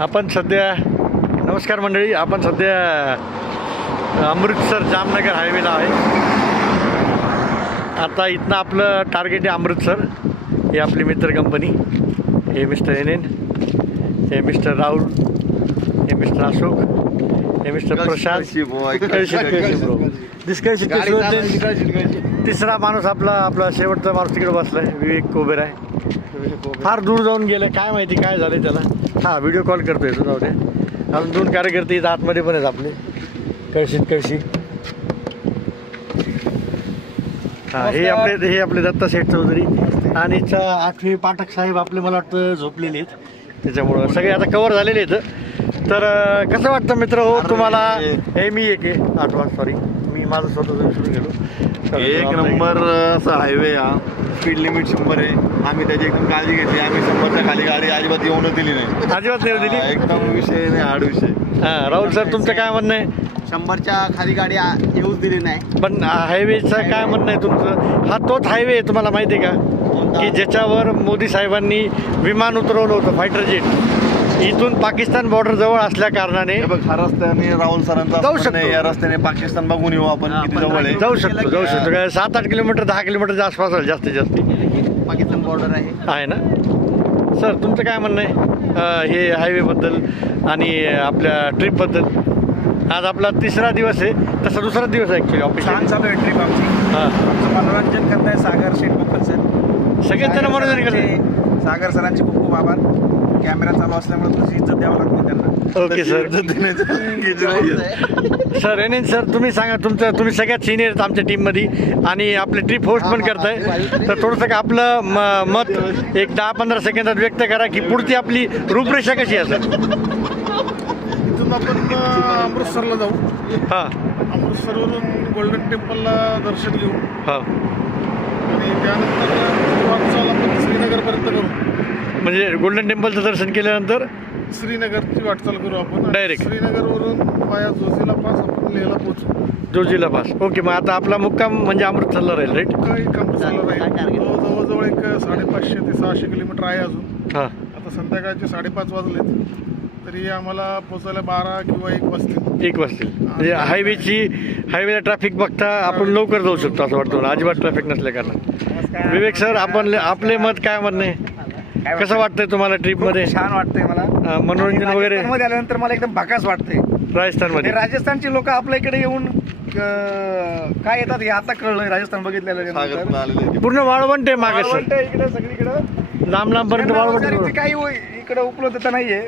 आपण सध्या नमस्कार मंडळी, आपण सध्या अमृतसर जामनगर हायवेला आहे. आता इथनं आपलं टार्गेट आहे अमृतसर. ही आपली मित्र कंपनी, हे मिस्टर एन, हे मिस्टर राहुल, हे मिस्टर अशोक, हे मिस्टर प्रशांत. तिसरा माणूस आपला शेवटचा माणूस तिकडे बसलाय, विवेक कोबेर आहे. फार दूर जाऊन गेलं, काय माहिती काय झालं त्याला. हा व्हिडिओ कॉल करतोय तो, जाऊ दे. अजून 2 कार्यकर्ते इथं आतमध्ये पण आहेत आपले, कळशी. हा, हे आपले दत्ता शेठ चौधरी आणि 8वी पाठक साहेब आपले, मला वाटतं झोपलेले आहेत, त्याच्यामुळं सगळे आता कव्हर झालेले आहेत. तर कसं वाटतं मित्र हो तुम्हाला? हे मी एक आहे 8वा, सॉरी मी माझं स्वतःचं विसरून गेलो. एक नंबर असा हायवे हा, स्पीड लिमिट 100 आहे. आम्ही त्याची एकदम काळजी घेतली. आम्ही 100च्या खाली गाडी अजिबात येऊन दिली नाही, अजिबात नाही दिली. एकदम विषय नाही, हार्ड विषय. हां राहुल सर, तुमचं काय म्हणणं आहे? 100च्या खाली गाडी येऊच दिली नाही. पण हायवेचं काय म्हणणं आहे तुमचं? हा तोच हायवे आहे, तुम्हाला माहिती आहे का, की ज्याच्यावर मोदी साहेबांनी विमान उतरवलं होतं, फायटर जेट. इथून पाकिस्तान बॉर्डर जवळ असल्या कारणाने बघ, हा रस्त्याने राहुल सरांचा जाऊ शकतो. या रस्त्याने पाकिस्तान बघून येऊ आपण, किती जवळ आहे. जाऊ शकतो काय 7-8 किलोमीटर, 10 किलोमीटरच्या आसपास आहे जास्तीत जास्त. पाकिस्तान बॉर्डर आहे ना सर, तुमचं काय म्हणणं आहे हे हायवेबद्दल आणि आपल्या ट्रिपबद्दल? आज आपला 3रा दिवस आहे, तसा 2रा दिवस आहे ॲक्च्युली ऑफिस. छान चालू आहे ट्रिप आमची. हां, आमचं मनोरंजन करताय सागर शेठ बुकल सर. सगळेच जण मनोरंजन करते. सागर सरांचे खूप खूप आभार. कॅमेरा चालू असल्यामुळे तुझी इज्जत द्यावं लागते त्यांना. Okay sir. सर एन सर, तुम्ही सांगा तुम्ही सगळ्यात सिनियर आहेत आमच्या टीममध्ये आणि आपली ट्रिप होस्ट पण करताय. तर थोडंसं का आपलं मत एक 10-15 सेकंदात व्यक्त करा की पुढची आपली रूपरेषा कशी असेल. इथून आपण अमृतसरला जाऊ. हां अमृतसरवरून गोल्डन टेम्पलला दर्शन घेऊ हां, आणि त्यानंतर वाटचाल आपण श्रीनगरपर्यंत करू. म्हणजे गोल्डन टेम्पलचं दर्शन केल्यानंतर श्रीनगरची वाटचाल करू आपण. Direct. श्रीनगरवरून वाया जोशीला पास आपण लेहला पोहोचू. जोजीला पास. ओके, मग आता आपला मुक्काम म्हणजे अमृतसरला राहील, राईट? काही काम चालू राहील. तो जवळजवळ एक 550 ते 600 किलोमीटर आहे अजून. हां, आता संध्याकाळचे 5:30 वाजलेत, तरी आम्हाला पोचायला 12 किंवा 1 वाजतील. 1 वाजतील. म्हणजे हायवेला ट्रॅफिक बघता आपण लवकर जाऊ शकतो असं वाटतं मला, अजिबात ट्रॅफिक नसल्या कारणात. विवेक सर, आपले मत काय म्हणणं आहे? कसं वाटतंय तुम्हाला ट्रिपमध्ये? छान वाटतंय मला. मनोरंजन वगैरे? मध्ये आल्यानंतर मला एकदम भाकास वाटतंय. राजस्थानमध्ये राजस्थानची लोक आपल्या इकडे येऊन काय येतात हे आता कळलं. राजस्थान बघितलेलं आलेले पूर्ण वाळवंट आहे मागे सर, इकडे सगळीकडे लांब पर्यंत वाळवंट. काही इकडे उपलब्धता नाहीये.